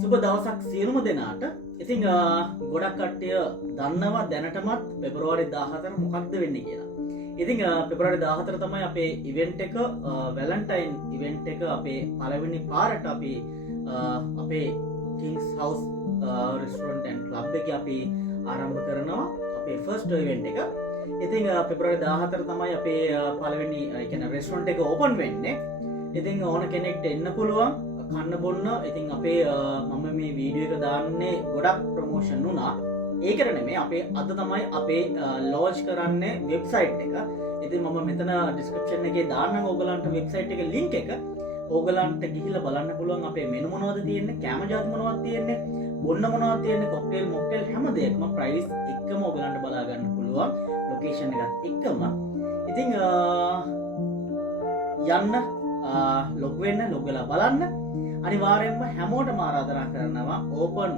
සුබ දවසක් සියලුම දෙනාට. ඉතින් ගොඩක් කට්ටිය දන්නවා දැනටමත් පෙබරවාරි 14 මොකක්ද වෙන්නේ කියලා. ඉතින් පෙබරවාරි 14 තමයි අපේ ඉවෙන්ට් එක, වැලන්ටයින් ඉවෙන්ට් එක අපේ පළවෙනි පාරට අපි අපේ kings house restaurant and club එකේ අපි ආරම්භ කරනවා අපේ ෆස්ට් ඉවෙන්ට් එක. ඉතින් පෙබරවාරි 14 තමයි අපේ පළවෙනි කියන්නේ රෙස්ටොරන්ට් එක ඕපන් වෙන්නේ. ඉතින් ඕන කෙනෙක්ට එන්න පුළුවන් කන්න බොන්න. ඉතින් අපේ මම මේ වීඩියෝ එක දාන්නේ ගොඩක් ප්‍රමෝෂන් වුණා. ඒකට නෙමෙයි අපේ අද තමයි අපේ ලොන්ච් කරන්නේ වෙබ්සයිට් එක. ඉතින් මම මෙතන ඩිස්ක්‍රිප්ෂන් එකේ දාන්නම් ඕගලන්ට වෙබ්සයිට් එකේ ලින්ක් එක. ඕගලන්ට ගිහිල්ලා බලන්න පුළුවන් අපේ මෙනු මොනවද තියෙන්නේ, කෑම ජාති මොනවද තියෙන්නේ, බොන්න මොනවද තියෙන්නේ, කොක්ටේල් මොක්ටේල් හැම දෙයක්ම ප්‍රයිස් එකම ඕගලන්ට බලා ගන්න පුළුවන් ලොකේෂන් එකත් එක්කම. ඉතින් යන්න ලොග් වෙන්න, ලොග් වෙලා බලන්න. අනිවාර්යෙන්ම හැමෝටම ආරාධනා කරනවා ඕපන්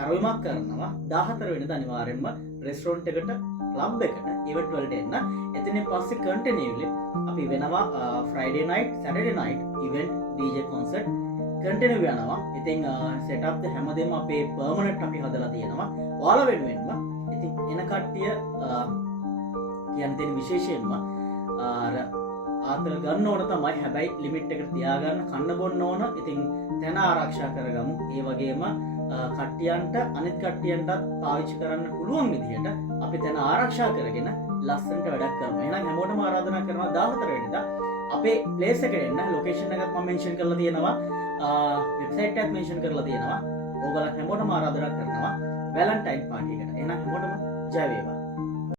ඇරොයිමක් කරනවා 14 වෙනිදා අනිවාර්යෙන්ම රෙස්ටොරන්ට් එකට, ක්ලබ් එකට ඉවෙන්ට් වලට එන්න. එතනින් පස්සේ කන්ටිනියුලි අපි වෙනවා Friday night, Saturday night event, DJ concert continue වෙනවා. ඉතින් සෙටප් හැමදේම අපේ පර්මනන්ට් අපි හදලා තියෙනවා ඔයාලා වෙනුවෙන්ම. ඉතින් එන කට්ටිය කියන්න තියෙන විශේෂයෙන්ම ආතල් ගන්න ඕන තමයි. හැබැයි ලිමිට් එකට තියාගන්න, කන්න බොන්න ඕන. ඉතින් තැන ආරක්ෂා කරගමු. ඒ වගේම කට්ටියන්ට අනිත් කට්ටියන්ටත් පාවිච්චි කරන්න පුළුවන් විදිහට අපි තැන ආරක්ෂා කරගෙන ලස්සනට වැඩක් කරමු. එහෙනම් හැමෝටම ආරාධනා කරනවා 14 වෙනිදා අපේ ප්ලේස් එකට එන්න. ලොකේෂන් එකත් මම මෙන්ෂන් කරලා තියෙනවා, වෙබ්සයිට් එකත් මෙන්ෂන් කරලා තියෙනවා. ඕගොල්ලෝ හැමෝටම ආරාධනා කරනවා වැලන්ටයින් පාටි එකට. එහෙනම් හැමෝටම ජය වේවා.